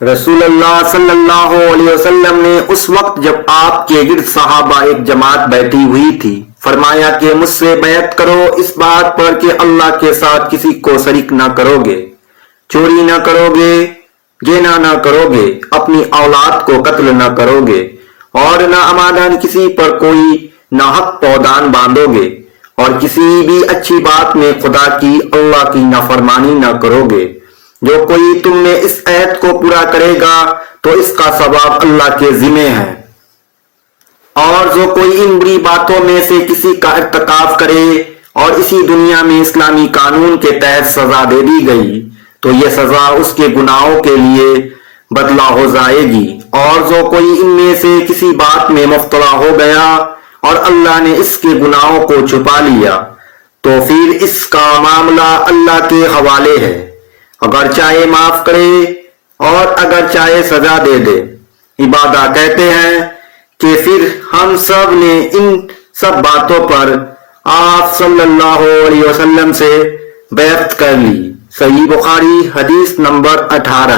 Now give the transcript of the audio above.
رسول اللہ صلی اللہ علیہ وسلم نے اس وقت جب آپ کے گرد صحابہ ایک جماعت بیٹھی ہوئی تھی فرمایا کہ مجھ سے بیعت کرو اس بات پر کہ اللہ کے ساتھ کسی کو شریک نہ کرو گے، چوری نہ کرو گے، زنا نہ کرو گے، اپنی اولاد کو قتل نہ کرو گے، اور نہ امانت کسی پر کوئی ناحق پودان باندھو گے، اور کسی بھی اچھی بات میں خدا کی اللہ کی نافرمانی نہ کرو گے۔ جو کوئی تم میں اس عہد کو پورا کرے گا تو اس کا ثواب اللہ کے ذمہ ہے، اور جو کوئی ان بری باتوں میں سے کسی کا ارتکاب کرے اور اسی دنیا میں اسلامی قانون کے تحت سزا دے دی گئی تو یہ سزا اس کے گناہوں کے لیے بدلہ ہو جائے گی، اور جو کوئی ان میں سے کسی بات میں مبتلا ہو گیا اور اللہ نے اس کے گناہوں کو چھپا لیا تو پھر اس کا معاملہ اللہ کے حوالے ہے، اگر چاہے معاف کرے اور اگر چاہے سزا دے دے۔ عبادہ کہتے ہیں کہ پھر ہم سب نے ان سب باتوں پر آپ صلی اللہ علیہ وسلم سے بیعت کر لی۔ صحیح بخاری حدیث نمبر 18۔